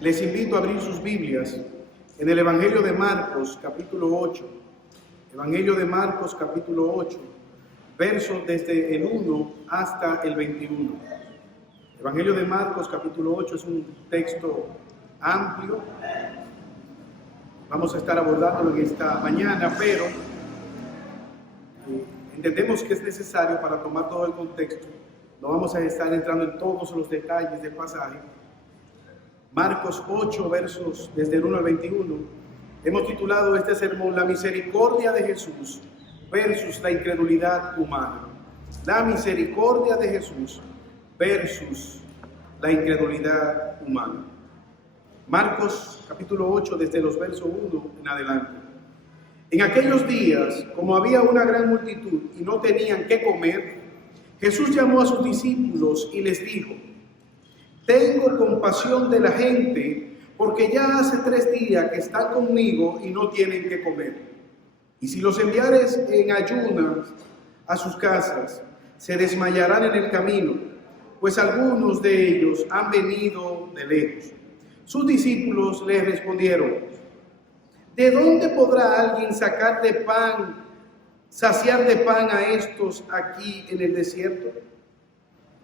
Les invito a abrir sus Biblias en el Evangelio de Marcos, capítulo 8. Evangelio de Marcos, capítulo 8, versos desde el 1 hasta el 21. Evangelio de Marcos, capítulo 8, es un texto amplio. Vamos a estar abordándolo en esta mañana, pero entendemos que es necesario para tomar todo el contexto. No vamos a estar entrando en todos los detalles del pasaje. Marcos 8, versos desde el 1 al 21. Hemos titulado este sermón La misericordia de Jesús versus la incredulidad humana. La misericordia de Jesús versus la incredulidad humana. Marcos capítulo 8, desde los versos 1 en adelante. En aquellos días, como había una gran multitud y no tenían qué comer, Jesús llamó a sus discípulos y les dijo: tengo compasión de la gente, porque ya hace 3 días que están conmigo y no tienen qué comer. Y si los enviares en ayunas a sus casas, se desmayarán en el camino, pues algunos de ellos han venido de lejos. Sus discípulos le respondieron: ¿de dónde podrá alguien saciar de pan a estos aquí en el desierto?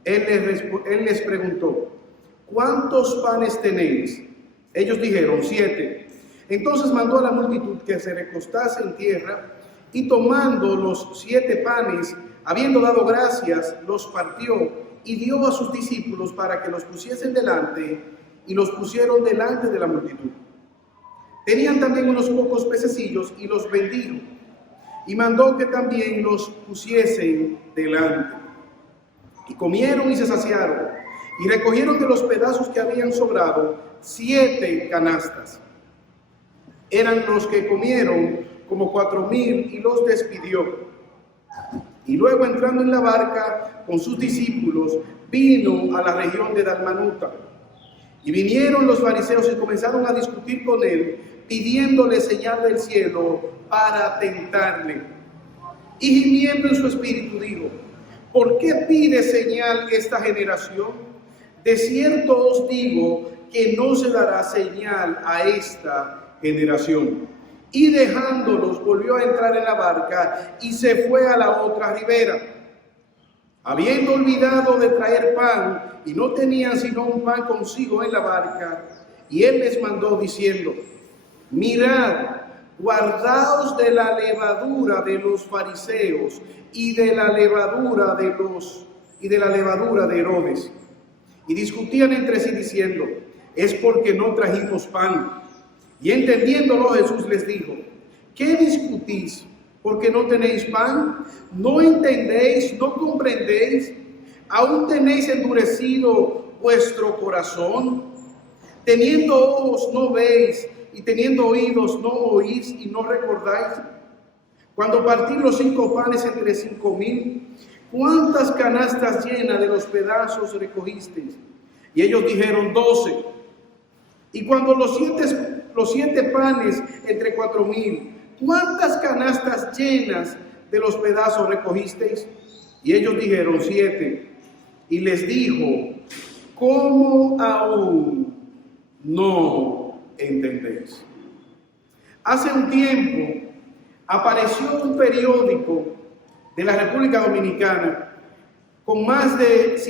Él les preguntó: ¿cuántos panes tenéis? Ellos dijeron: 7. Entonces mandó a la multitud que se recostase en tierra, y tomando los 7 panes, habiendo dado gracias, los partió y dio a sus discípulos para que los pusiesen delante, y los pusieron delante de la multitud. Tenían también unos pocos pececillos y los bendijo, y mandó que también los pusiesen delante. Y comieron y se saciaron, y recogieron de los pedazos que habían sobrado 7 canastas. Eran los que comieron como 4,000, y los despidió. Y luego, entrando en la barca con sus discípulos, vino a la región de Dalmanuta. Y vinieron los fariseos y comenzaron a discutir con él, pidiéndole señal del cielo para tentarle. Y gimiendo en su espíritu dijo: ¿por qué pide señal esta generación? De cierto os digo que no se dará señal a esta generación. Y dejándolos, volvió a entrar en la barca y se fue a la otra ribera. Habiendo olvidado de traer pan, y no tenían sino un pan consigo en la barca, y él les mandó diciendo: mirad, guardaos de la levadura de los fariseos y de la levadura de Herodes. Y discutían entre sí diciendo: es porque no trajimos pan. Y entendiéndolo, Jesús les dijo: ¿qué discutís? ¿Porque no tenéis pan? ¿No entendéis? ¿No comprendéis? ¿Aún tenéis endurecido vuestro corazón? Teniendo ojos no veis, y teniendo oídos no oís y no recordáis. Cuando partí los 5 panes entre 5,000, ¿cuántas canastas llenas de los pedazos recogisteis? Y ellos dijeron: 12. Y cuando los 7 panes entre 4,000, ¿cuántas canastas llenas de los pedazos recogisteis? Y ellos dijeron: 7. Y les dijo: ¿cómo aún no entendéis? Hace un tiempo apareció un periódico de la República Dominicana con más de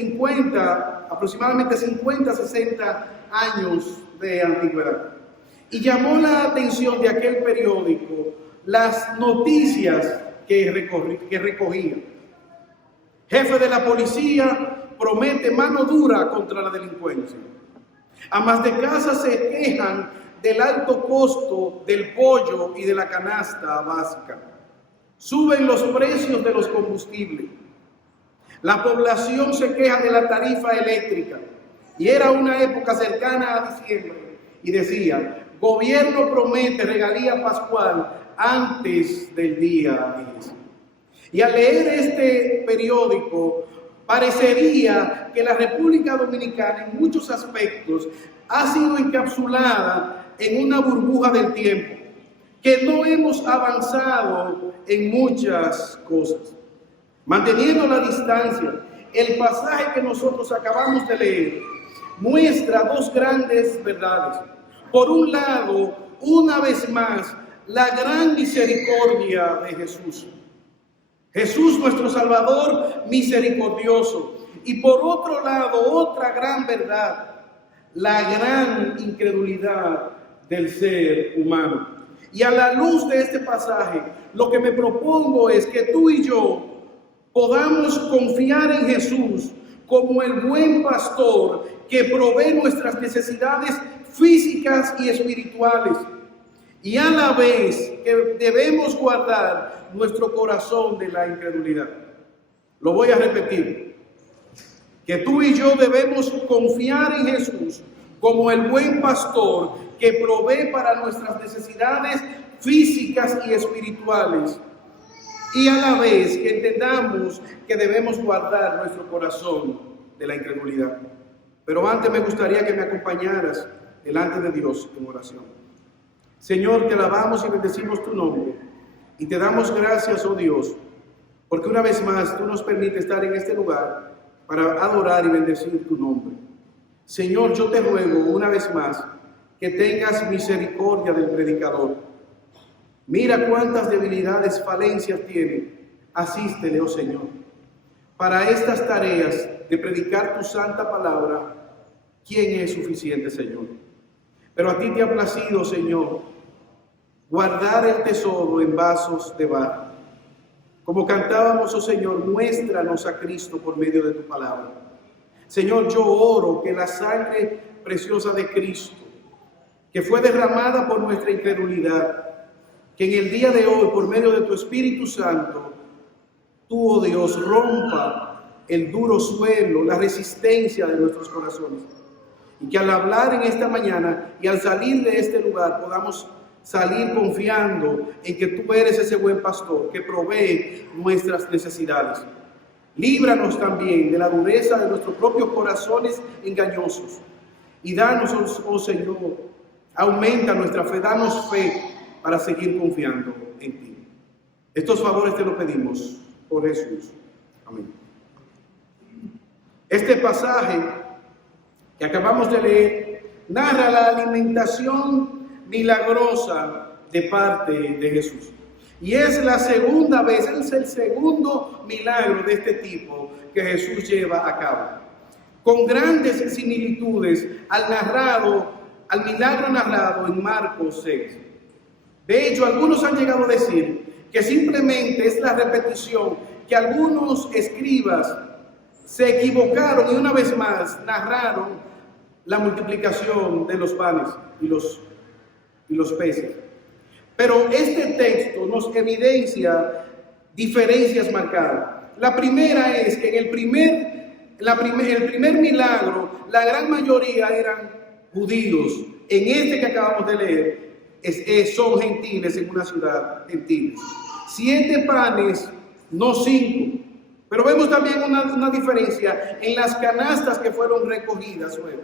aproximadamente 50, 60 años de antigüedad. Y llamó la atención de aquel periódico las noticias que recogía. Jefe de la policía promete mano dura contra la delincuencia. Amas de casa se quejan del alto costo del pollo y de la canasta básica. Suben los precios de los combustibles. La población se queja de la tarifa eléctrica. Y era una época cercana a diciembre. Y decía: gobierno promete regalía pascual antes del día 10. Y al leer este periódico, parecería que la República Dominicana en muchos aspectos ha sido encapsulada en una burbuja del tiempo, que no hemos avanzado en muchas cosas. Manteniendo la distancia, el pasaje que nosotros acabamos de leer muestra dos grandes verdades. Por un lado, una vez más, la gran misericordia de Jesús. Jesús, nuestro Salvador, misericordioso. Y por otro lado, otra gran verdad, la gran incredulidad del ser humano. Y a la luz de este pasaje, lo que me propongo es que tú y yo podamos confiar en Jesús como el buen pastor que provee nuestras necesidades físicas y espirituales. Y a la vez que debemos guardar nuestro corazón de la incredulidad. Lo voy a repetir. Que tú y yo debemos confiar en Jesús como el buen pastor que provee para nuestras necesidades físicas y espirituales. Y a la vez que entendamos que debemos guardar nuestro corazón de la incredulidad. Pero antes me gustaría que me acompañaras delante de Dios en oración. Señor, te alabamos y bendecimos tu nombre. Y te damos gracias, oh Dios, porque una vez más tú nos permites estar en este lugar para adorar y bendecir tu nombre. Señor, yo te ruego una vez más que tengas misericordia del predicador. Mira cuántas debilidades, falencias tiene. Asístele, oh Señor. Para estas tareas de predicar tu santa palabra, ¿quién es suficiente, Señor? Pero a ti te ha placido, Señor, guardar el tesoro en vasos de barro. Como cantábamos, oh Señor, muéstranos a Cristo por medio de tu palabra. Señor, yo oro que la sangre preciosa de Cristo, que fue derramada por nuestra incredulidad, que en el día de hoy, por medio de tu Espíritu Santo, tú, oh Dios, rompa el duro suelo, la resistencia de nuestros corazones. Y que al hablar en esta mañana y al salir de este lugar podamos salir confiando en que tú eres ese buen pastor que provee nuestras necesidades. Líbranos también de la dureza de nuestros propios corazones engañosos. Y danos, oh Señor, aumenta nuestra fe, danos fe para seguir confiando en ti. Estos favores te los pedimos por Jesús. Amén. Este pasaje que acabamos de leer narra la alimentación milagrosa de parte de Jesús. Y es la segunda vez, es el segundo milagro de este tipo que Jesús lleva a cabo. Con grandes similitudes al milagro narrado en Marcos 6. De hecho, algunos han llegado a decir que simplemente es la repetición, que algunos escribas se equivocaron y una vez más narraron la multiplicación de los panes y los peces. Pero este texto nos evidencia diferencias marcadas. La primera es que en el primer milagro, la gran mayoría eran judíos. En este que acabamos de leer, son gentiles en una ciudad gentil. 7 panes, no 5. Pero vemos también una diferencia en las canastas que fueron recogidas luego.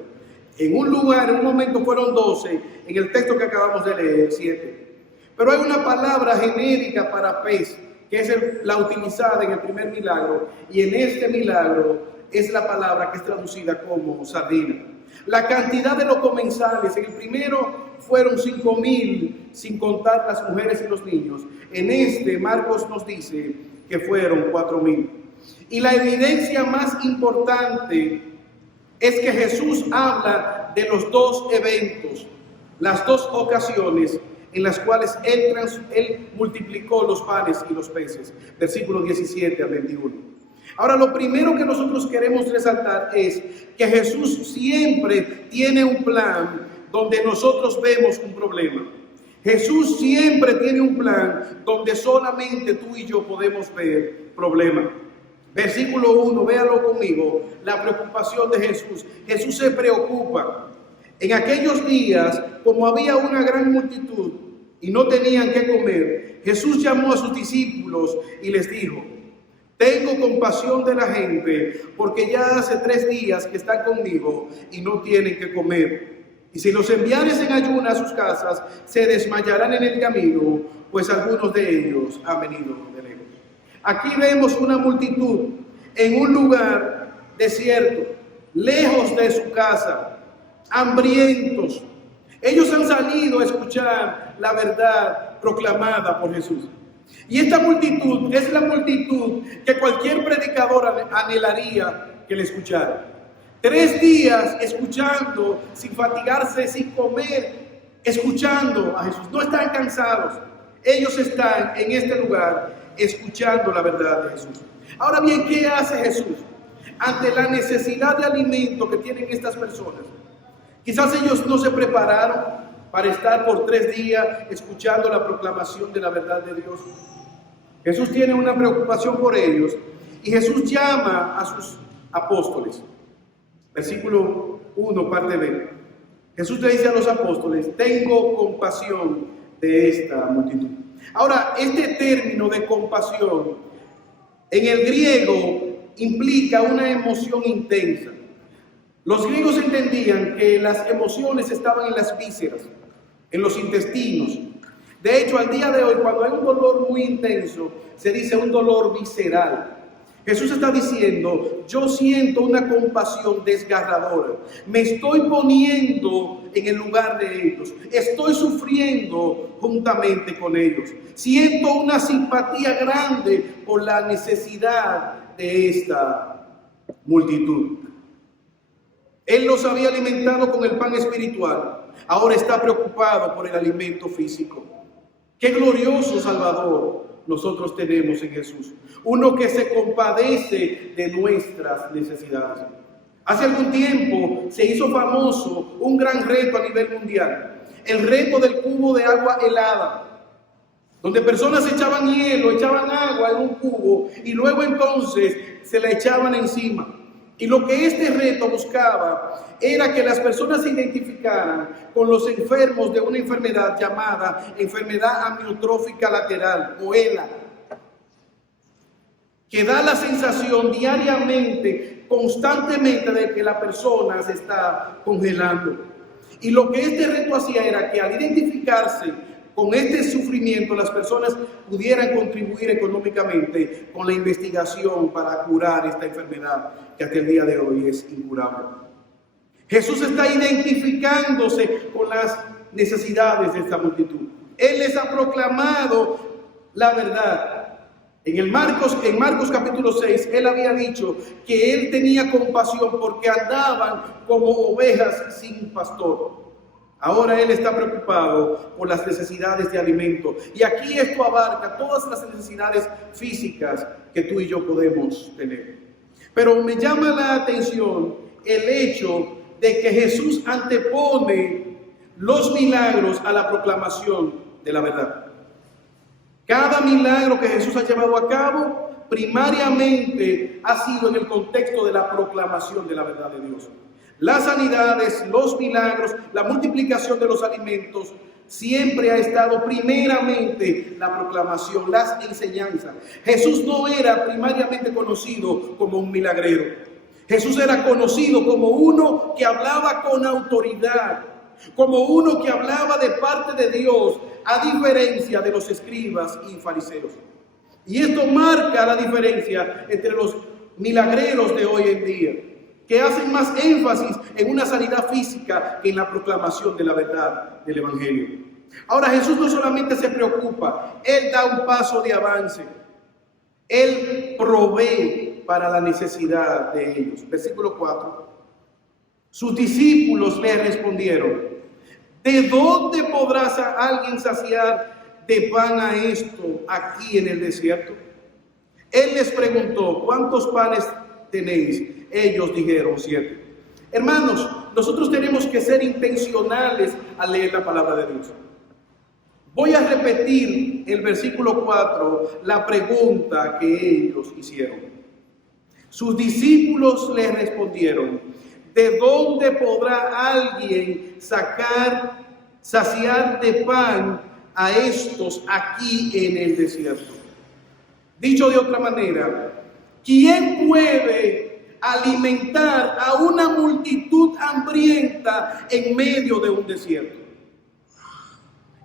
En un lugar, en un momento fueron 12, en el texto que acabamos de leer, 7. Pero hay una palabra genérica para pez, que es la utilizada en el primer milagro, y en este milagro es la palabra que es traducida como sardina. La cantidad de los comensales, en el primero fueron 5,000, sin contar las mujeres y los niños. En este, Marcos nos dice que fueron 4,000. Y la evidencia más importante es que Jesús habla de los dos eventos, las dos ocasiones en las cuales Él multiplicó los panes y los peces. Versículos 17 al 21. Ahora, lo primero que nosotros queremos resaltar es que Jesús siempre tiene un plan donde nosotros vemos un problema. Jesús siempre tiene un plan donde solamente tú y yo podemos ver problemas. Versículo 1, véalo conmigo, la preocupación de Jesús. Jesús se preocupa. En aquellos días, como había una gran multitud y no tenían qué comer, Jesús llamó a sus discípulos y les dijo: tengo compasión de la gente, porque ya hace 3 días que están conmigo y no tienen que comer. Y si los enviares en ayunas a sus casas, se desmayarán en el camino, pues algunos de ellos han venido de lejos. Aquí vemos una multitud en un lugar desierto. lejos de su casa, hambrientos. Ellos han salido a escuchar la verdad proclamada por Jesús. Y esta multitud es la multitud que cualquier predicador anhelaría que le escuchara. 3 días escuchando, sin fatigarse, sin comer, escuchando a Jesús. No están cansados. Ellos están en este lugar escuchando la verdad de Jesús. Ahora bien, ¿qué hace Jesús ante la necesidad de alimento que tienen estas personas? Quizás ellos no se prepararon para estar por 3 días escuchando la proclamación de la verdad de Dios. Jesús tiene una preocupación por ellos y Jesús llama a sus apóstoles. Versículo 1, parte B. Jesús le dice a los apóstoles: tengo compasión de esta multitud. Ahora, este término de compasión en el griego implica una emoción intensa. Los griegos entendían que las emociones estaban en las vísceras, en los intestinos. De hecho, al día de hoy, cuando hay un dolor muy intenso, se dice un dolor visceral. Jesús está diciendo: yo siento una compasión desgarradora. Me estoy poniendo en el lugar de ellos. Estoy sufriendo juntamente con ellos. Siento una simpatía grande por la necesidad de esta multitud. Él los había alimentado con el pan espiritual. Ahora está preocupado por el alimento físico. Qué glorioso Salvador nosotros tenemos en Jesús. Uno que se compadece de nuestras necesidades. Hace algún tiempo se hizo famoso un gran reto a nivel mundial. El reto del cubo de agua helada, donde personas echaban hielo, echaban agua en un cubo y luego entonces se la echaban encima. Y lo que este reto buscaba era que las personas se identificaran con los enfermos de una enfermedad llamada enfermedad amiotrófica lateral o ELA, que da la sensación diariamente, constantemente, de que la persona se está congelando. Y lo que este reto hacía era que al identificarse con este sufrimiento, las personas pudieran contribuir económicamente con la investigación para curar esta enfermedad que hasta el día de hoy es incurable. Jesús está identificándose con las necesidades de esta multitud. Él les ha proclamado la verdad. En Marcos capítulo 6, Él había dicho que Él tenía compasión porque andaban como ovejas sin pastor. Ahora Él está preocupado por las necesidades de alimento. Y aquí esto abarca todas las necesidades físicas que tú y yo podemos tener. Pero me llama la atención el hecho de que Jesús antepone los milagros a la proclamación de la verdad. Cada milagro que Jesús ha llevado a cabo primariamente ha sido en el contexto de la proclamación de la verdad de Dios. Las sanidades, los milagros, la multiplicación de los alimentos, siempre ha estado primeramente la proclamación, las enseñanzas. Jesús no era primariamente conocido como un milagrero. Jesús era conocido como uno que hablaba con autoridad, como uno que hablaba de parte de Dios, a diferencia de los escribas y fariseos. Y esto marca la diferencia entre los milagreros de hoy en día, que hacen más énfasis en una sanidad física que en la proclamación de la verdad del Evangelio. Ahora, Jesús no solamente se preocupa, Él da un paso de avance. Él provee para la necesidad de ellos. Versículo 4. Sus discípulos le respondieron: ¿de dónde podrá alguien saciar de pan a esto aquí en el desierto? Él les preguntó: ¿cuántos panes tenéis? Ellos dijeron: 7. Hermanos, nosotros tenemos que ser intencionales al leer la palabra de Dios. Voy a repetir el versículo 4, la pregunta que ellos hicieron. Sus discípulos le respondieron: ¿de dónde podrá alguien saciar de pan a estos aquí en el desierto? Dicho de otra manera, ¿quién puede alimentar a una multitud hambrienta en medio de un desierto?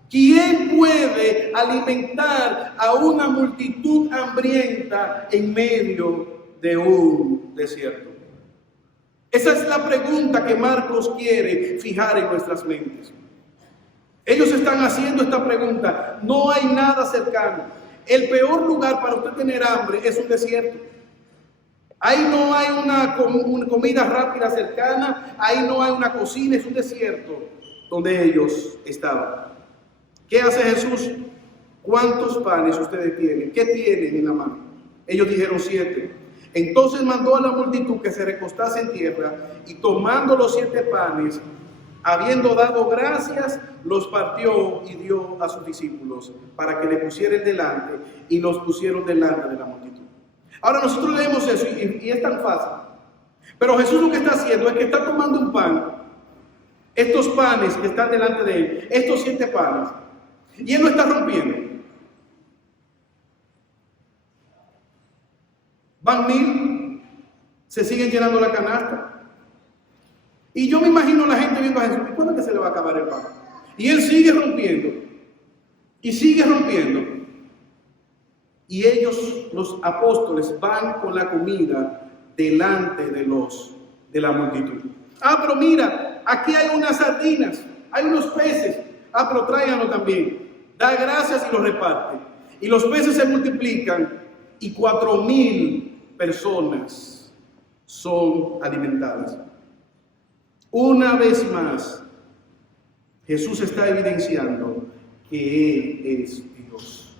¿Quién puede alimentar a una multitud hambrienta en medio de un desierto? Esa es la pregunta que Marcos quiere fijar en nuestras mentes. Ellos están haciendo esta pregunta. No hay nada cercano. El peor lugar para usted tener hambre es un desierto. Ahí no hay una comida rápida cercana, ahí no hay una cocina, es un desierto donde ellos estaban. ¿Qué hace Jesús? ¿Cuántos panes ustedes tienen? ¿Qué tienen en la mano? Ellos dijeron 7. Entonces mandó a la multitud que se recostase en tierra y tomando los 7 panes, habiendo dado gracias, los partió y dio a sus discípulos para que le pusieran delante, y los pusieron delante de la multitud. Ahora nosotros leemos eso y es tan fácil. Pero Jesús lo que está haciendo es que está tomando un pan, estos panes que están delante de él, estos 7 panes, y él lo está rompiendo. Van 1000, se siguen llenando la canasta. Y yo me imagino a la gente viendo a Jesús, ¿y cuándo es que se le va a acabar el pan? Y él sigue rompiendo, y sigue rompiendo. Y ellos, los apóstoles, van con la comida delante de la multitud. Pero mira, aquí hay unas sardinas, hay unos peces. Pero tráiganlo también. Da gracias y los reparte. Y los peces se multiplican y 4000 personas son alimentadas. Una vez más, Jesús está evidenciando que Él es Dios.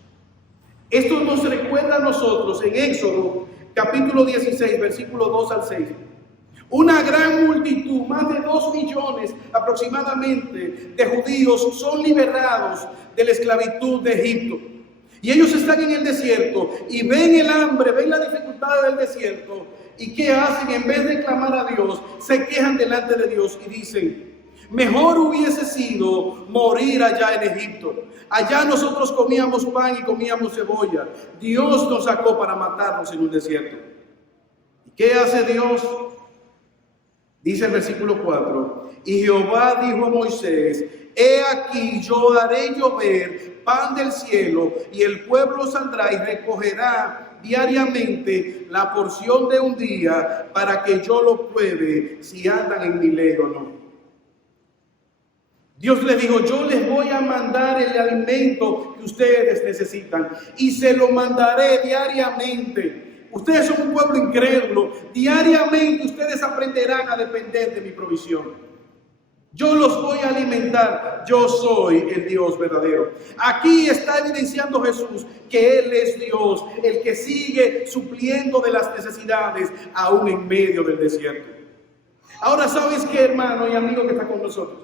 Esto nos recuerda a nosotros en Éxodo capítulo 16, versículo 2 al 6. Una gran multitud, más de 2 millones aproximadamente de judíos son liberados de la esclavitud de Egipto. Y ellos están en el desierto y ven el hambre, ven la dificultad del desierto. ¿Y qué hacen? En vez de clamar a Dios, se quejan delante de Dios y dicen: mejor hubiese sido morir allá en Egipto. Allá nosotros comíamos pan y comíamos cebolla. Dios nos sacó para matarnos en un desierto. ¿Y qué hace Dios? Dice el versículo 4: y Jehová dijo a Moisés: he aquí yo haré llover pan del cielo, y el pueblo saldrá y recogerá diariamente la porción de un día, para que yo lo pruebe si andan en mi ley o no. Dios les dijo: yo les voy a mandar el alimento que ustedes necesitan, y se lo mandaré diariamente. Ustedes son un pueblo incrédulo. Diariamente ustedes aprenderán a depender de mi provisión. Yo los voy a alimentar. Yo soy el Dios verdadero. Aquí está evidenciando Jesús que Él es Dios, el que sigue supliendo de las necesidades aún en medio del desierto. Ahora, ¿sabes qué, hermano y amigo que está con nosotros?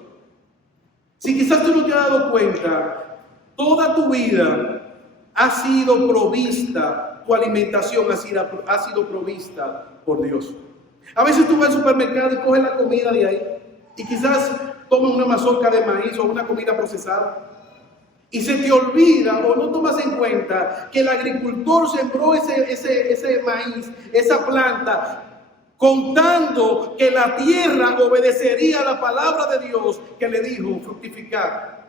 Si quizás tú no te has dado cuenta, toda tu vida ha sido provista, tu alimentación ha sido provista por Dios. A veces tú vas al supermercado y coges la comida de ahí, y quizás tomas una mazorca de maíz o una comida procesada, y se te olvida o no tomas en cuenta que el agricultor sembró ese maíz, esa planta, contando que la tierra obedecería a la palabra de Dios que le dijo: fructificar.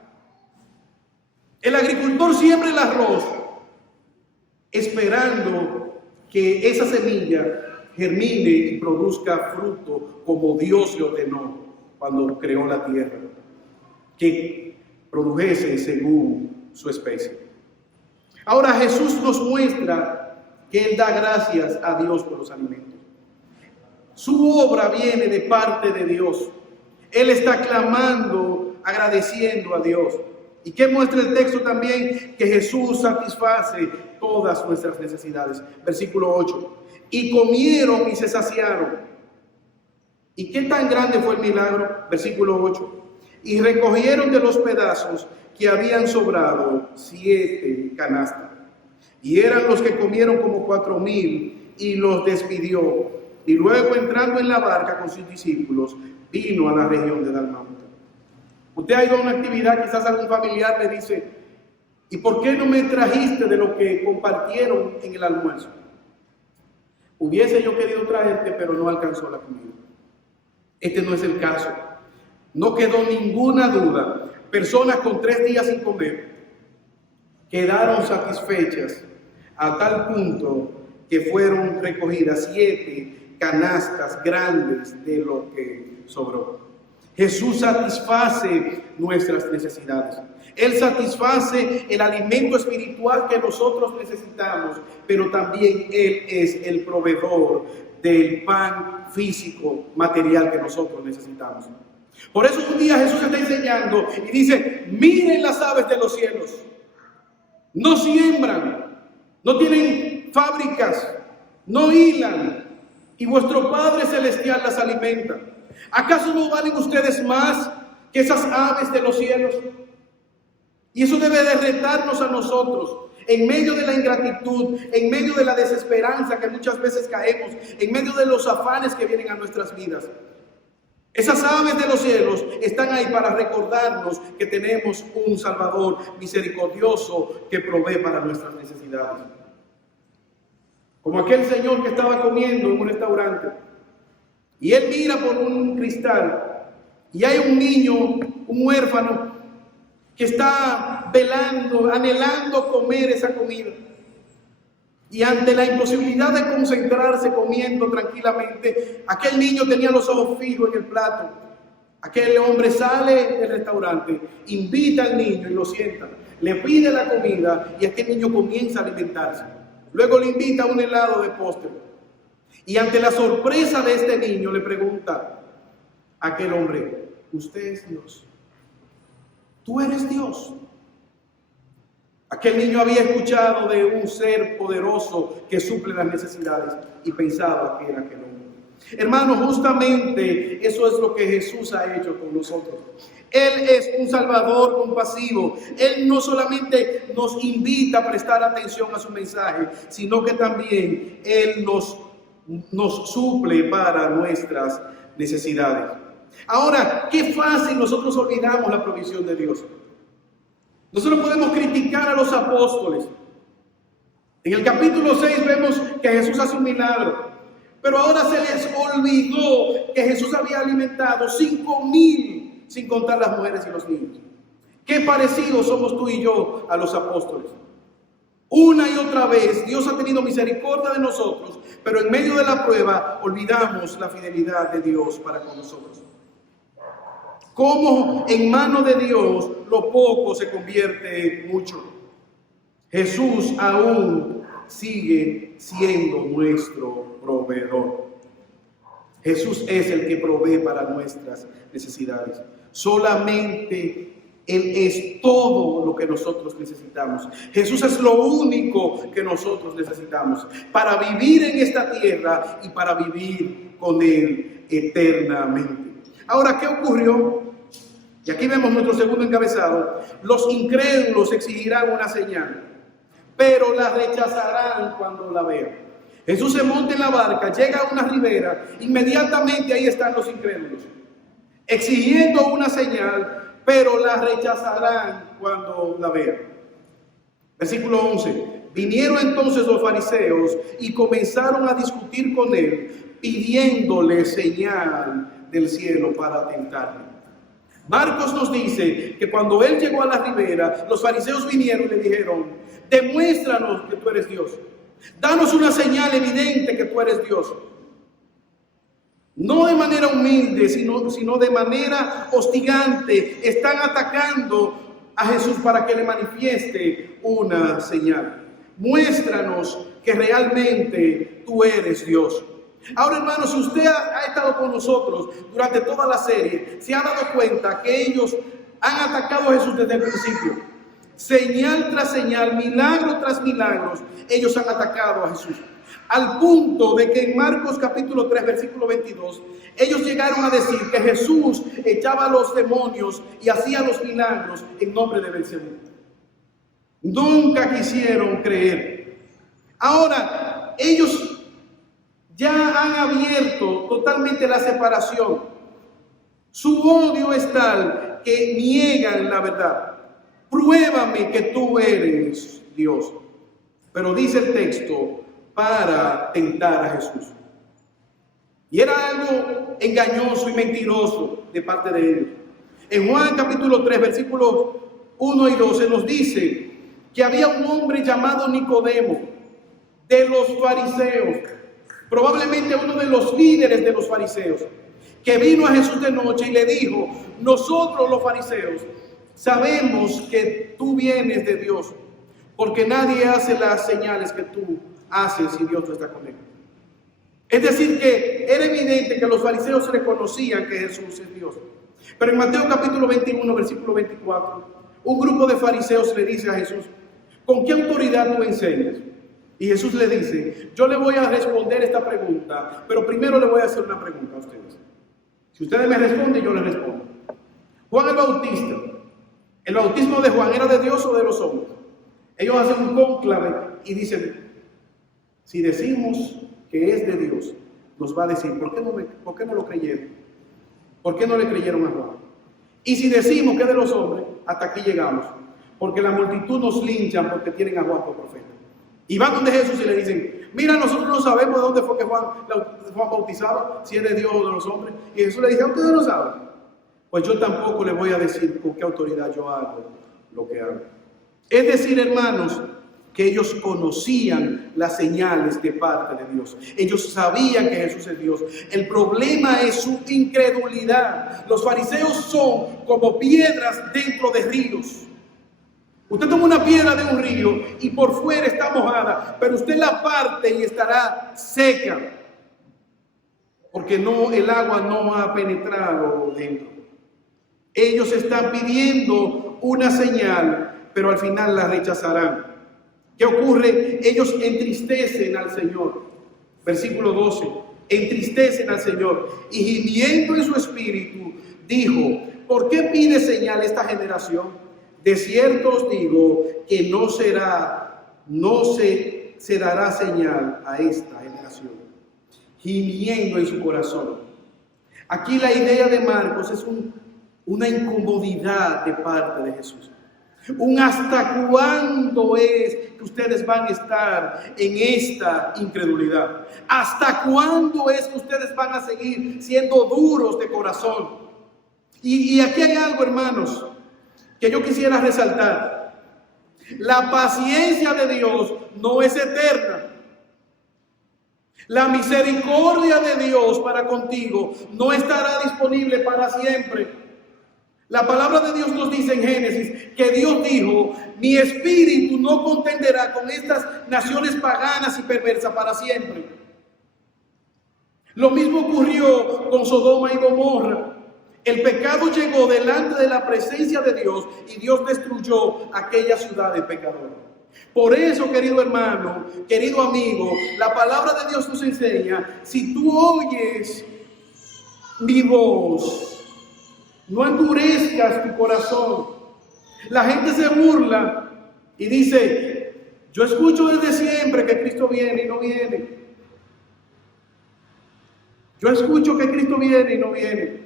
El agricultor siembra el arroz esperando que esa semilla germine y produzca fruto como Dios le ordenó cuando creó la tierra, que produjese según su especie. Ahora Jesús nos muestra que Él da gracias a Dios por los alimentos. Su obra viene de parte de Dios. Él está clamando, agradeciendo a Dios. ¿Y qué muestra el texto también? Que Jesús satisface todas nuestras necesidades. Versículo 8. Y comieron y se saciaron. ¿Y qué tan grande fue el milagro? Versículo 8. Y recogieron de los pedazos que habían sobrado 7 canastas. Y eran los que comieron como 4000, y los despidió. Y luego, entrando en la barca con sus discípulos, vino a la región de Dalmanuta. Usted ha ido a una actividad, quizás algún familiar le dice: ¿y por qué no me trajiste de lo que compartieron en el almuerzo? Hubiese yo querido traerte, pero no alcanzó la comida. Este no es el caso. No quedó ninguna duda. Personas con 3 días sin comer quedaron satisfechas a tal punto que fueron recogidas 7 canastas grandes de lo que sobró. Jesús satisface nuestras necesidades. Él satisface el alimento espiritual que nosotros necesitamos, pero también Él es el proveedor del pan físico, material que nosotros necesitamos. Por eso un día Jesús está enseñando y dice: miren las aves de los cielos. No siembran, no tienen fábricas, no hilan, y vuestro Padre Celestial las alimenta. ¿Acaso no valen ustedes más que esas aves de los cielos? Y eso debe de retarnos a nosotros, en medio de la ingratitud, en medio de la desesperanza que muchas veces caemos, en medio de los afanes que vienen a nuestras vidas. Esas aves de los cielos están ahí para recordarnos que tenemos un Salvador misericordioso que provee para nuestras necesidades. Como aquel señor que estaba comiendo en un restaurante y él mira por un cristal y hay un niño, un huérfano, que está velando, anhelando comer esa comida. Y ante la imposibilidad de concentrarse comiendo tranquilamente, aquel niño tenía los ojos fijos en el plato. Aquel hombre sale del restaurante, invita al niño y lo sienta, le pide la comida y aquel niño comienza a alimentarse. Luego le invita a un helado de postre. Y ante la sorpresa de este niño le pregunta a aquel hombre: ¿usted es Dios? ¿Tú eres Dios? Aquel niño había escuchado de un ser poderoso que suple las necesidades y pensaba que era aquel hombre. Hermano, justamente eso es lo que Jesús ha hecho con nosotros. Él es un Salvador compasivo. Él no solamente nos invita a prestar atención a su mensaje, sino que también Él nos suple para nuestras necesidades. Ahora, qué fácil nosotros olvidamos la provisión de Dios. Nosotros podemos criticar a los apóstoles. En el capítulo 6 vemos que Jesús hace un milagro, pero ahora se les olvidó que Jesús había alimentado 5,000, sin contar las mujeres y los niños. Qué parecidos somos tú y yo a los apóstoles. Una y otra vez Dios ha tenido misericordia de nosotros, pero en medio de la prueba olvidamos la fidelidad de Dios para con nosotros. Cómo en manos de Dios lo poco se convierte en mucho. Jesús aún sigue siendo nuestro proveedor. Jesús es el que provee para nuestras necesidades. Solamente Él es todo lo que nosotros necesitamos. Jesús es lo único que nosotros necesitamos para vivir en esta tierra y para vivir con Él eternamente. Ahora, ¿qué ocurrió? Y aquí vemos nuestro segundo encabezado. Los incrédulos exigirán una señal, pero la rechazarán cuando la vean. Jesús se monta en la barca, llega a una ribera, inmediatamente ahí están los incrédulos, exigiendo una señal, pero la rechazarán cuando la vean. Versículo 11. Vinieron entonces los fariseos y comenzaron a discutir con él, pidiéndole señal del cielo para tentarle. Marcos nos dice que cuando él llegó a la ribera, los fariseos vinieron y le dijeron: demuéstranos que tú eres Dios. Danos una señal evidente que tú eres Dios. No de manera humilde, sino de manera hostigante. Están atacando a Jesús para que le manifieste una señal. Muéstranos que realmente tú eres Dios. Ahora, hermanos, si usted ha estado con nosotros durante toda la serie, se ha dado cuenta que ellos han atacado a Jesús desde el principio. Señal tras señal, milagro tras milagros, ellos han atacado a Jesús. Al punto de que en Marcos capítulo 3, versículo 22, ellos llegaron a decir que Jesús echaba a los demonios y hacía los milagros en nombre de Belcebú. Nunca quisieron creer. Ahora, ellos ya han abierto totalmente la separación. Su odio es tal que niegan la verdad. Pruébame que tú eres Dios. Pero dice el texto, para tentar a Jesús. Y era algo engañoso y mentiroso de parte de ellos. En Juan capítulo 3, versículos 1 y 12 nos dice que había un hombre llamado Nicodemo, de los fariseos. probablemente uno de los líderes de los fariseos, que vino a Jesús de noche y le dijo: nosotros los fariseos sabemos que tú vienes de Dios, porque nadie hace las señales que tú haces si Dios no está con él. Es decir, que era evidente que los fariseos reconocían que Jesús es Dios. Pero en Mateo capítulo 21, versículo 24, un grupo de fariseos le dice a Jesús: ¿con qué autoridad tú enseñas? Y Jesús le dice: yo le voy a responder esta pregunta, pero primero le voy a hacer una pregunta a ustedes. Si ustedes me responden, yo les respondo. Juan el Bautista, ¿el bautismo de Juan era de Dios o de los hombres? Ellos hacen un cónclave y dicen: si decimos que es de Dios, nos va a decir, ¿por qué no lo creyeron? ¿Por qué no le creyeron a Juan? Y si decimos que es de los hombres, hasta aquí llegamos, porque la multitud nos linchan porque tienen a Juan por profeta. Y van donde Jesús y le dicen: mira, nosotros no sabemos de dónde fue que Juan bautizaba, si es de Dios o de los hombres. Y Jesús le dice: ¿ustedes no saben? Pues yo tampoco le voy a decir con qué autoridad yo hago lo que hago. Es decir, hermanos, que ellos conocían las señales de parte de Dios. Ellos sabían que Jesús es Dios. El problema es su incredulidad. Los fariseos son como piedras dentro de ríos. Usted toma una piedra de un río y por fuera está mojada, pero usted la parte y estará seca, porque el agua no ha penetrado dentro. Ellos están pidiendo una señal, pero al final la rechazarán. ¿Qué ocurre? Ellos entristecen al Señor. Versículo 12. Entristecen al Señor. Y gimiendo en su espíritu, dijo: ¿por qué pide señal esta generación? De cierto os digo que no se dará señal a esta generación. Gimiendo en su corazón. Aquí la idea de Marcos es una incomodidad de parte de Jesús. ¿Hasta cuándo es que ustedes van a estar en esta incredulidad? ¿Hasta cuándo es que ustedes van a seguir siendo duros de corazón? Y aquí hay algo, hermanos, que yo quisiera resaltar. La paciencia de Dios no es eterna. La misericordia de Dios para contigo no estará disponible para siempre. La palabra de Dios nos dice en Génesis que Dios dijo: mi espíritu no contenderá con estas naciones paganas y perversas para siempre. Lo mismo ocurrió con Sodoma y Gomorra. El pecado llegó delante de la presencia de Dios y Dios destruyó aquella ciudad de pecadores. Por eso, querido hermano, querido amigo, la palabra de Dios nos enseña: si tú oyes mi voz, no endurezcas tu corazón. La gente se burla y dice: yo escucho desde siempre que Cristo viene y no viene. Yo escucho que Cristo viene y no viene.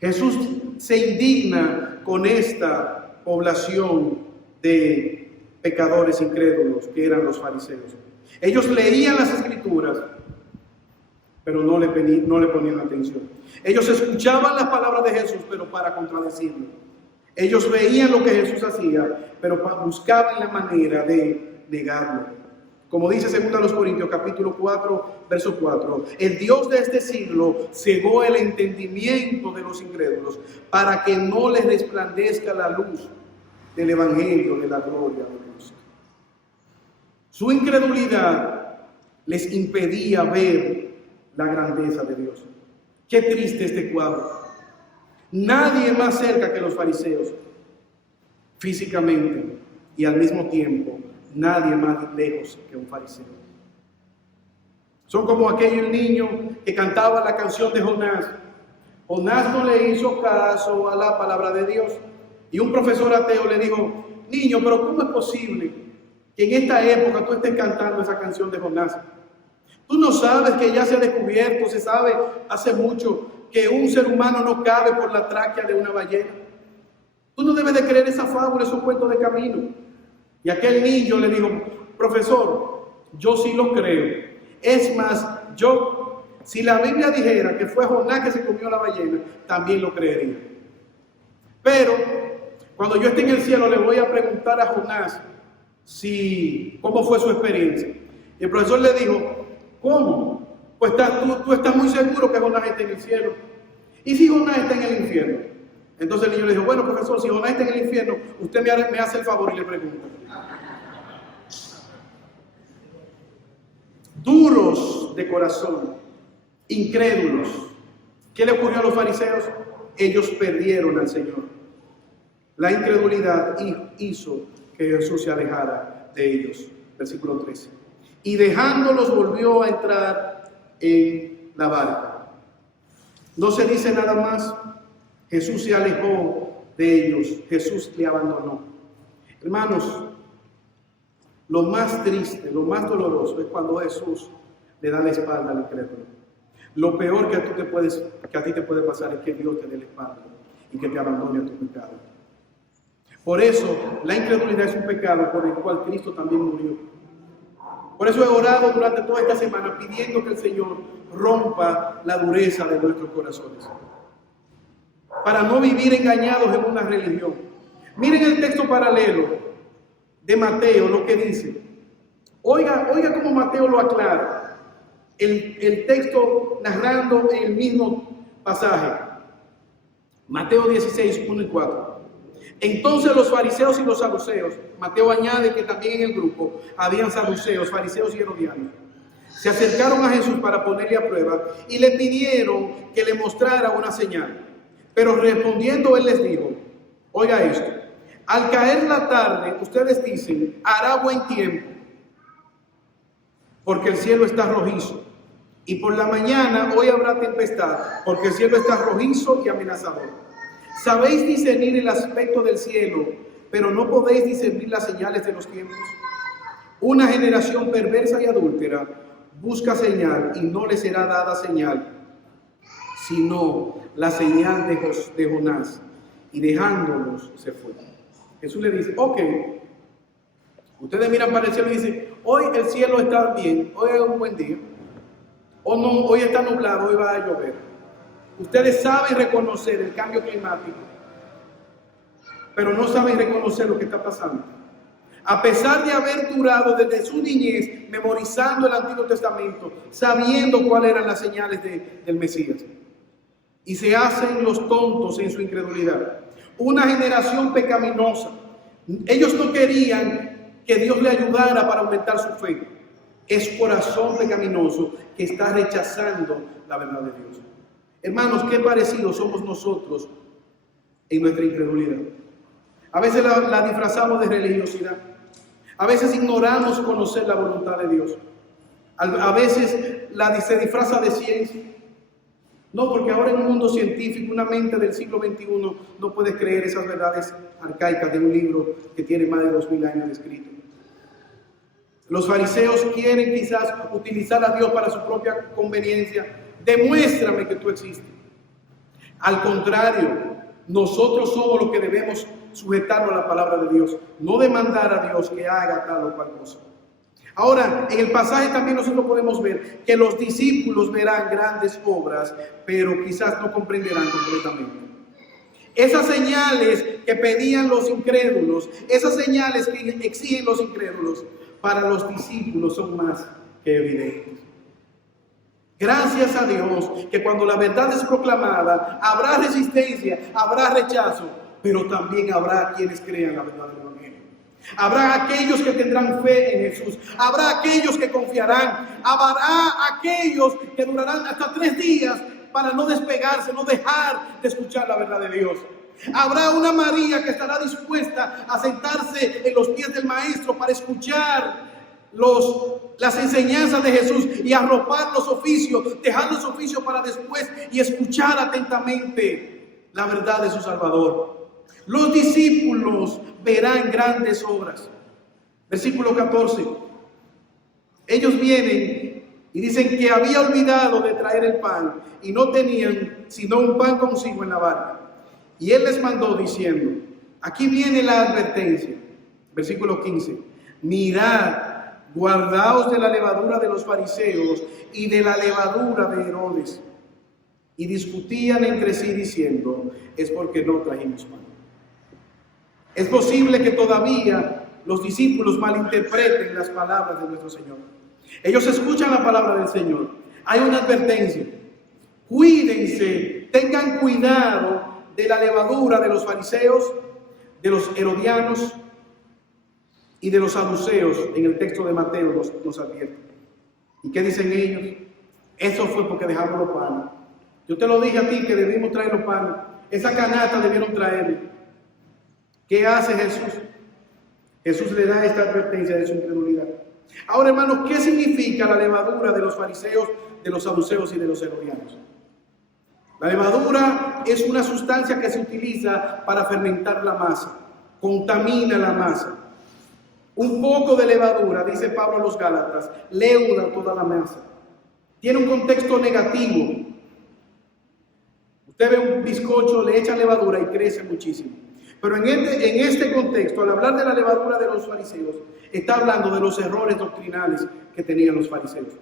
Jesús se indigna con esta población de pecadores incrédulos que eran los fariseos. Ellos leían las escrituras, pero no le ponían atención. Ellos escuchaban las palabras de Jesús, pero para contradecirlo. Ellos veían lo que Jesús hacía, pero buscaban la manera de negarlo. Como dice 2 Corintios capítulo 4, verso 4, el Dios de este siglo cegó el entendimiento de los incrédulos para que no les resplandezca la luz del evangelio de la gloria de Dios. Su incredulidad les impedía ver la grandeza de Dios. Qué triste este cuadro. Nadie más cerca que los fariseos, físicamente, y al mismo tiempo, nadie más lejos que un fariseo. Son como aquel niño que cantaba la canción de Jonás. Jonás no le hizo caso a la palabra de Dios. Y un profesor ateo le dijo: niño, pero ¿cómo es posible que en esta época tú estés cantando esa canción de Jonás? Tú no sabes que ya se ha descubierto, se sabe hace mucho, que un ser humano no cabe por la tráquea de una ballena. Tú no debes de creer esa fábula, esos cuentos de camino. Y aquel niño le dijo: profesor, yo sí lo creo. Es más, si la Biblia dijera que fue Jonás que se comió la ballena, también lo creería. Pero cuando yo esté en el cielo, le voy a preguntar a Jonás cómo fue su experiencia. Y el profesor le dijo: ¿Cómo? Pues tú estás muy seguro que Jonás está en el cielo. ¿Y si Jonás está en el infierno? Entonces el niño le dijo, bueno, profesor, si Jonás está en el infierno, usted me hace el favor y le pregunta. Duros de corazón, incrédulos. ¿Qué le ocurrió a los fariseos? Ellos perdieron al Señor. La incredulidad hizo que Jesús se alejara de ellos. Versículo 13. Y dejándolos volvió a entrar en la barca. No se dice nada más. Jesús se alejó de ellos. Jesús le abandonó. Hermanos, lo más triste, lo más doloroso es cuando Jesús le da la espalda al incrédulo. Lo peor que a ti te puede pasar es que Dios te dé la espalda y que te abandone a tu pecado. Por eso, la incredulidad es un pecado por el cual Cristo también murió. Por eso he orado durante toda esta semana pidiendo que el Señor rompa la dureza de nuestros corazones, para no vivir engañados en una religión. Miren el texto paralelo de Mateo, lo que dice. Oiga cómo Mateo lo aclara. El texto narrando en el mismo pasaje. Mateo 16, 1 y 4. Entonces los fariseos y los saduceos, Mateo añade que también en el grupo habían saduceos, fariseos y herodianos, se acercaron a Jesús para ponerle a prueba y le pidieron que le mostrara una señal. Pero respondiendo él les dijo, oiga esto, al caer la tarde ustedes dicen, hará buen tiempo, porque el cielo está rojizo. Y por la mañana hoy habrá tempestad, porque el cielo está rojizo y amenazador. Sabéis discernir el aspecto del cielo, pero no podéis discernir las señales de los tiempos. Una generación perversa y adúltera busca señal y no le será dada señal, sino la señal de Jonás. Y dejándolos se fue. Jesús le dice, ok, ustedes miran para el cielo y dicen, hoy el cielo está bien, hoy es un buen día. O no, hoy está nublado, hoy va a llover. Ustedes saben reconocer el cambio climático, pero no saben reconocer lo que está pasando. A pesar de haber durado desde su niñez memorizando el Antiguo Testamento, sabiendo cuáles eran las señales del Mesías. Y se hacen los tontos en su incredulidad. Una generación pecaminosa. Ellos no querían que Dios le ayudara para aumentar su fe. Es corazón pecaminoso que está rechazando la verdad de Dios. Hermanos, qué parecidos somos nosotros en nuestra incredulidad. A veces la disfrazamos de religiosidad. A veces ignoramos conocer la voluntad de Dios. A veces se disfraza de ciencia. No, porque ahora en un mundo científico, una mente del siglo XXI no puede creer esas verdades arcaicas de un libro que tiene más de 2000 años de escrito. Los fariseos quieren quizás utilizar a Dios para su propia conveniencia. Demuéstrame que tú existes. Al contrario, nosotros somos los que debemos sujetarnos a la palabra de Dios, no demandar a Dios que haga tal o cual cosa. Ahora, en el pasaje también nosotros podemos ver que los discípulos verán grandes obras, pero quizás no comprenderán completamente. Esas señales que pedían los incrédulos, esas señales que exigen los incrédulos, para los discípulos son más que evidentes. Gracias a Dios que cuando la verdad es proclamada, habrá resistencia, habrá rechazo, pero también habrá quienes crean la verdad del Evangelio. Habrá aquellos que tendrán fe en Jesús, habrá aquellos que confiarán, habrá aquellos que durarán hasta 3 días para no despegarse, no dejar de escuchar la verdad de Dios. Habrá una María que estará dispuesta a sentarse en los pies del Maestro para escuchar las enseñanzas de Jesús y arropar los oficios, dejar los oficios para después y escuchar atentamente la verdad de su Salvador. Los discípulos verán grandes obras. Versículo 14. Ellos vienen y dicen que había olvidado de traer el pan y no tenían sino un pan consigo en la barca. Y él les mandó diciendo, aquí viene la advertencia. Versículo 15. Mirad, guardaos de la levadura de los fariseos y de la levadura de Herodes. Y discutían entre sí diciendo, es porque no trajimos pan. Es posible que todavía los discípulos malinterpreten las palabras de nuestro Señor. Ellos escuchan la palabra del Señor. Hay una advertencia. Cuídense, tengan cuidado de la levadura de los fariseos, de los herodianos y de los saduceos. En el texto de Mateo nos advierte. ¿Y qué dicen ellos? Eso fue porque dejamos los panes. Yo te lo dije a ti que debimos traer los panes. Esa canasta debieron traerla. ¿Qué hace Jesús? Jesús le da esta advertencia de su incredulidad. Ahora, hermanos, ¿qué significa la levadura de los fariseos, de los saduceos y de los herodianos? La levadura es una sustancia que se utiliza para fermentar la masa, contamina la masa. Un poco de levadura, dice Pablo a los Gálatas, leuda toda la masa. Tiene un contexto negativo. Usted ve un bizcocho, le echa levadura y crece muchísimo. Pero en este contexto, al hablar de la levadura de los fariseos, está hablando de los errores doctrinales que tenían los fariseos.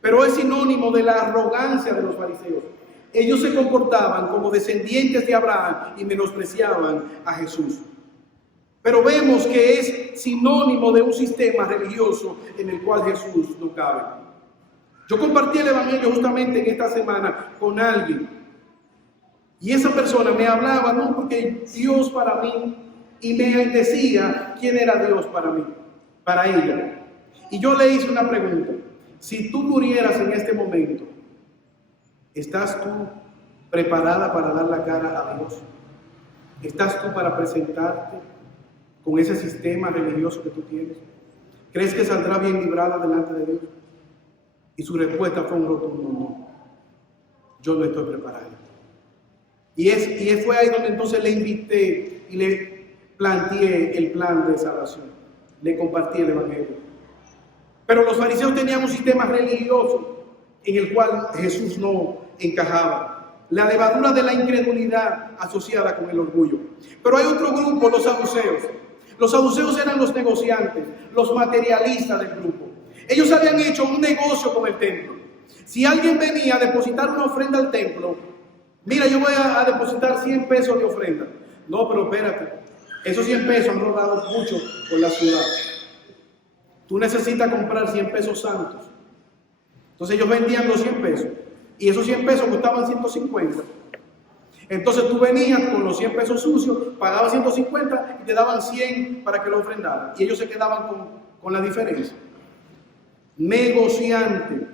Pero es sinónimo de la arrogancia de los fariseos. Ellos se comportaban como descendientes de Abraham y menospreciaban a Jesús. Pero vemos que es sinónimo de un sistema religioso en el cual Jesús no cabe. Yo compartí el evangelio justamente en esta semana con alguien. Y esa persona me hablaba, no porque Dios para mí, y me decía quién era Dios para mí, para ella. Y yo le hice una pregunta. Si tú murieras en este momento, ¿estás tú preparada para dar la cara a Dios? ¿Estás tú para presentarte con ese sistema religioso que tú tienes? ¿Crees que saldrá bien librada delante de Dios? Y su respuesta fue un rotundo no. Yo no estoy preparada. Y fue ahí donde entonces le invité y le planteé el plan de salvación. Le compartí el evangelio. Pero los fariseos tenían un sistema religioso en el cual Jesús no encajaba. La levadura de la incredulidad asociada con el orgullo. Pero hay otro grupo, los saduceos. Los saduceos eran los negociantes, los materialistas del grupo. Ellos habían hecho un negocio con el templo. Si alguien venía a depositar una ofrenda al templo, mira, yo voy a depositar 100 pesos de ofrenda. No, pero espérate, esos 100 pesos han rodado mucho por la ciudad. Tú necesitas comprar 100 pesos santos. Entonces ellos vendían los 100 pesos y esos 100 pesos costaban 150. Entonces tú venías con los 100 pesos sucios, pagabas 150 y te daban 100 para que lo ofrendaran. Y ellos se quedaban con la diferencia. Negociante.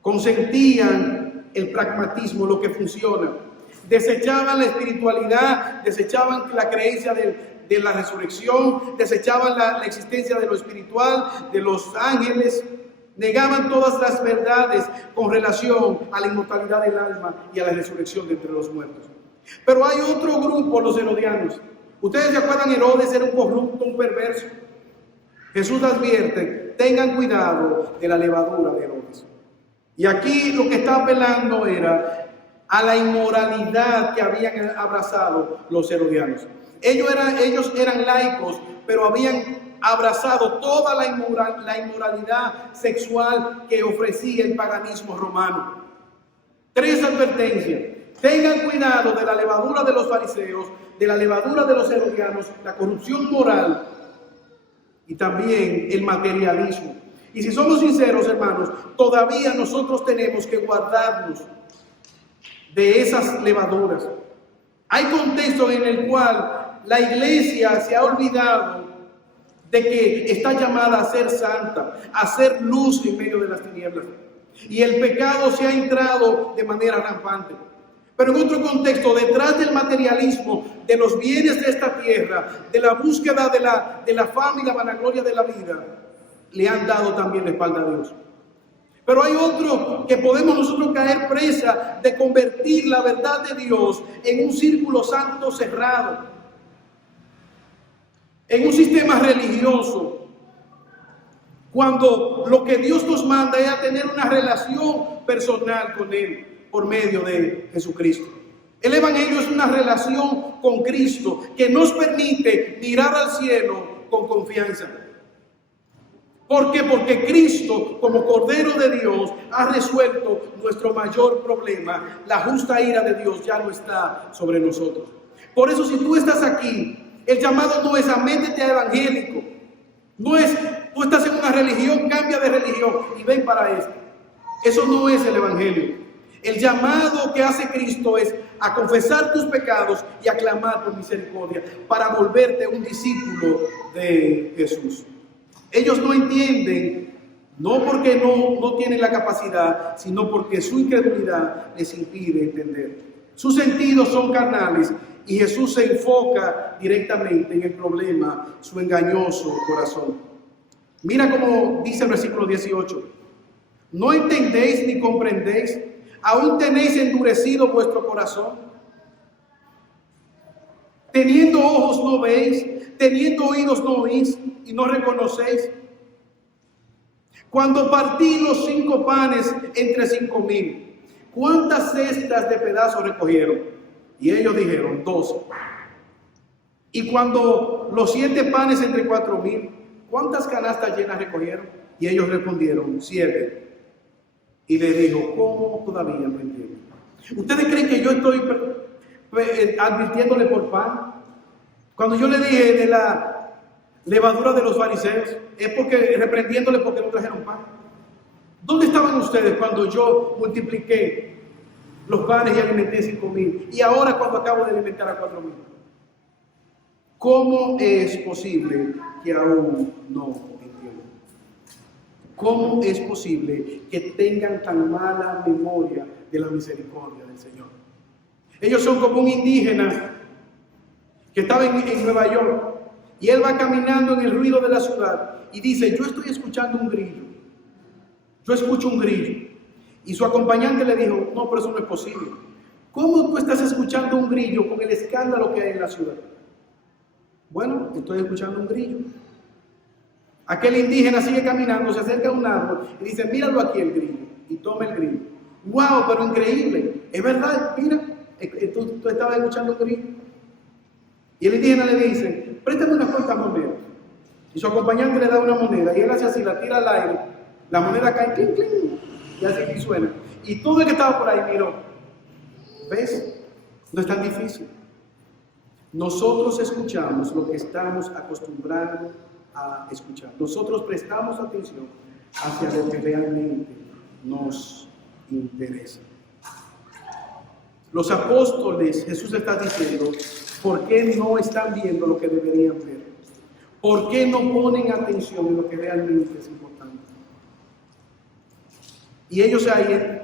Consentían el pragmatismo, lo que funciona. Desechaban la espiritualidad, desechaban la creencia de la resurrección, desechaban la existencia de lo espiritual, de los ángeles. Negaban todas las verdades con relación a la inmortalidad del alma y a la resurrección de entre los muertos. Pero hay otro grupo, los herodianos. Ustedes se acuerdan, Herodes era un corrupto, un perverso. Jesús advierte, tengan cuidado de la levadura de Herodes. Y aquí lo que está apelando era a la inmoralidad que habían abrazado los herodianos. Ellos eran laicos, pero habían abrazado toda la inmoralidad sexual que ofrecía el paganismo romano. 3 advertencias. Tengan cuidado de la levadura de los fariseos, de la levadura de los herodianos, la corrupción moral y también el materialismo. Y si somos sinceros, hermanos, todavía nosotros tenemos que guardarnos de esas levaduras. Hay contextos en el cual la iglesia se ha olvidado de que está llamada a ser santa, a ser luz en medio de las tinieblas. Y el pecado se ha entrado de manera rampante. Pero en otro contexto, detrás del materialismo, de los bienes de esta tierra, de la búsqueda de la fama y la vanagloria de la vida, le han dado también la espalda a Dios. Pero hay otro que podemos nosotros caer presa de convertir la verdad de Dios en un círculo santo cerrado, en un sistema religioso, cuando lo que Dios nos manda es a tener una relación personal con Él por medio de Jesucristo. El evangelio es una relación con Cristo que nos permite mirar al cielo con confianza. ¿Por qué? Porque Cristo, como Cordero de Dios, ha resuelto nuestro mayor problema. La justa ira de Dios ya no está sobre nosotros. Por eso, si tú estás aquí, el llamado no es a métete a evangélico. No es, tú estás en una religión, cambia de religión y ven para esto. Eso no es el Evangelio. El llamado que hace Cristo es a confesar tus pecados y a clamar por misericordia para volverte un discípulo de Jesús. Ellos no entienden, no porque no tienen la capacidad, sino porque su incredulidad les impide entender. Sus sentidos son carnales y Jesús se enfoca directamente en el problema, su engañoso corazón. Mira cómo dice el versículo 18. ¿No entendéis ni comprendéis? ¿Aún tenéis endurecido vuestro corazón? Teniendo ojos no veis, teniendo oídos no oís y no reconocéis. Cuando partí los 5 panes entre 5,000, ¿cuántas cestas de pedazos recogieron? Y ellos dijeron 12. Y cuando los 7 panes entre 4,000, ¿cuántas canastas llenas recogieron? Y ellos respondieron 7. Y le dijo, ¿cómo todavía no entienden? ¿Ustedes creen que yo estoy advirtiéndole por pan? Cuando yo le dije de la levadura de los fariseos, es porque reprendiéndole porque no trajeron pan. ¿Dónde estaban ustedes cuando yo multipliqué los panes y alimenté 5,000? Y ahora cuando acabo de alimentar a 4,000. ¿Cómo es posible que aún no entiendan? ¿Cómo es posible que tengan tan mala memoria de la misericordia del Señor? Ellos son como un indígena que estaba en Nueva York y él va caminando en el ruido de la ciudad y dice, yo estoy escuchando un grillo. Yo escucho un grillo. Y su acompañante le dijo, no, pero eso no es posible. ¿Cómo tú estás escuchando un grillo con el escándalo que hay en la ciudad? Bueno, estoy escuchando un grillo. Aquel indígena sigue caminando, se acerca a un árbol y dice, míralo aquí el grillo. Y toma el grillo. ¡Wow! Pero increíble. Es verdad, mira, tú estabas escuchando un grillo. Y el indígena le dice, préstame unas cuantas monedas. Y su acompañante le da una moneda y él hace así, la tira al aire. La moneda cae, clink, clink, y así y suena. Y todo el que estaba por ahí miró. ¿Ves? No es tan difícil. Nosotros escuchamos lo que estamos acostumbrados a escuchar. Nosotros prestamos atención hacia lo que realmente nos interesa. Los apóstoles, Jesús está diciendo, ¿por qué no están viendo lo que deberían ver? ¿Por qué no ponen atención en lo que realmente es importante? Y ellos ahí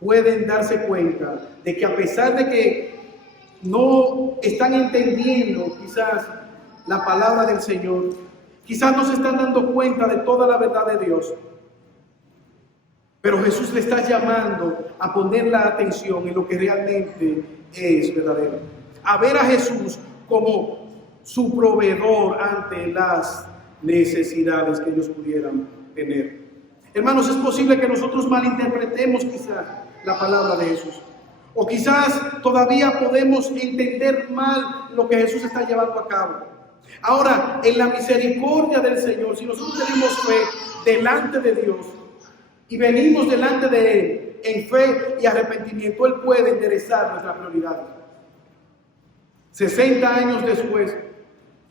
pueden darse cuenta de que a pesar de que no están entendiendo quizás la palabra del Señor, quizás no se están dando cuenta de toda la verdad de Dios, pero Jesús le está llamando a poner la atención en lo que realmente es verdadero, a ver a Jesús como su proveedor ante las necesidades que ellos pudieran tener. Hermanos, es posible que nosotros malinterpretemos quizás la palabra de Jesús. O quizás todavía podemos entender mal lo que Jesús está llevando a cabo. Ahora, en la misericordia del Señor, si nosotros tenemos fe delante de Dios y venimos delante de Él en fe y arrepentimiento, Él puede enderezar nuestras prioridades. 60 años después,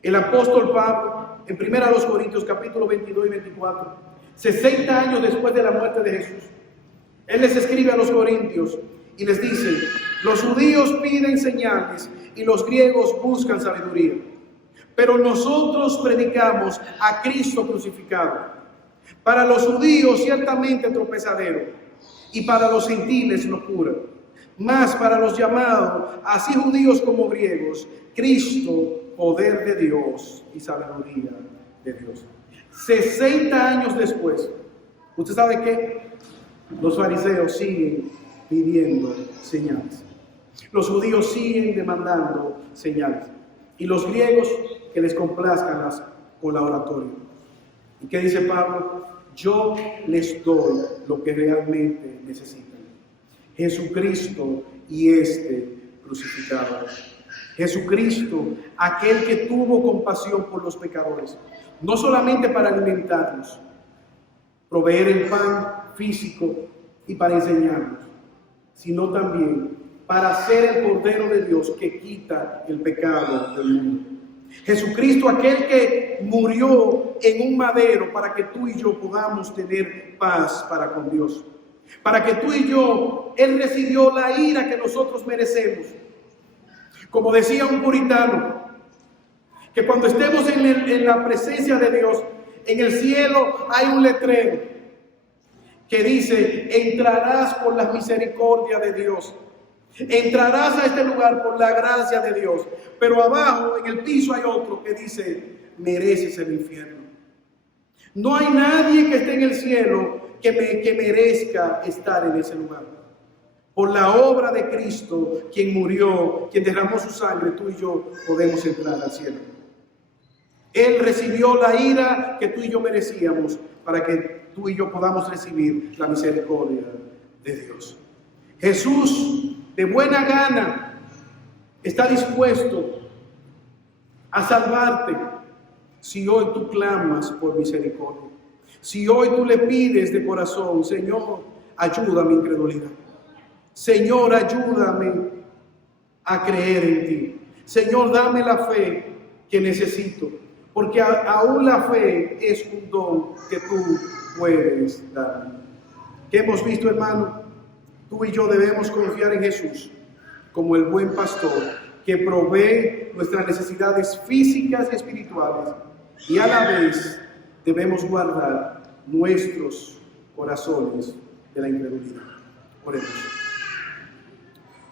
el apóstol Pablo, en 1 Corintios capítulo 22 y 24, 60 años después de la muerte de Jesús, él les escribe a los corintios y les dice, los judíos piden señales y los griegos buscan sabiduría, pero nosotros predicamos a Cristo crucificado. Para los judíos ciertamente tropezadero y para los gentiles locura, mas para los llamados, así judíos como griegos, Cristo, poder de Dios y sabiduría de Dios. 60 años después, ¿usted sabe qué? Los fariseos siguen pidiendo señales. Los judíos siguen demandando señales. Y los griegos que les complazcan con la oratoria. ¿Y qué dice Pablo? Yo les doy lo que realmente necesitan. Jesucristo y este crucificado. Jesucristo, aquel que tuvo compasión por los pecadores, no solamente para alimentarlos, proveer el pan físico y para enseñarnos, sino también para ser el Cordero de Dios que quita el pecado del mundo. Jesucristo, aquel que murió en un madero para que tú y yo podamos tener paz para con Dios. Para que tú y yo, Él recibió la ira que nosotros merecemos. Como decía un puritano, que cuando estemos en la presencia de Dios, en el cielo hay un letrero que dice: entrarás por la misericordia de Dios. Entrarás a este lugar por la gracia de Dios. Pero abajo, en el piso, hay otro que dice: mereces el infierno. No hay nadie que esté en el cielo que merezca estar en ese lugar. Por la obra de Cristo, quien murió, quien derramó su sangre, tú y yo podemos entrar al cielo. Él recibió la ira que tú y yo merecíamos para que tú y yo podamos recibir la misericordia de Dios. Jesús, de buena gana, está dispuesto a salvarte si hoy tú clamas por misericordia. Si hoy tú le pides de corazón: Señor, ayuda a mi incredulidad. Señor, ayúdame a creer en ti. Señor, dame la fe que necesito. Porque aún la fe es un don que tú puedes darme. ¿Qué hemos visto, hermano? Tú y yo debemos confiar en Jesús como el buen pastor que provee nuestras necesidades físicas y espirituales, y a la vez debemos guardar nuestros corazones de la incredulidad. Oremos.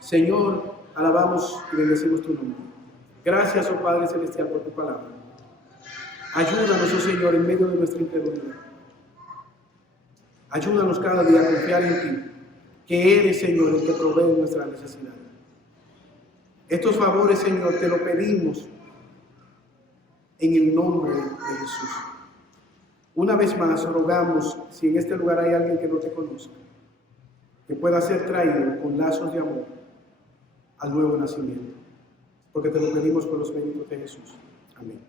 Señor, alabamos y bendecimos tu nombre. Gracias, oh Padre Celestial, por tu palabra. Ayúdanos, oh Señor, en medio de nuestra incredulidad. Ayúdanos cada día a confiar en ti, que eres, Señor, el que provee nuestras necesidades. Estos favores, Señor, te lo pedimos en el nombre de Jesús. Una vez más, rogamos, si en este lugar hay alguien que no te conozca, que pueda ser traído con lazos de amor al nuevo nacimiento. Porque te lo pedimos por los méritos de Jesús. Amén.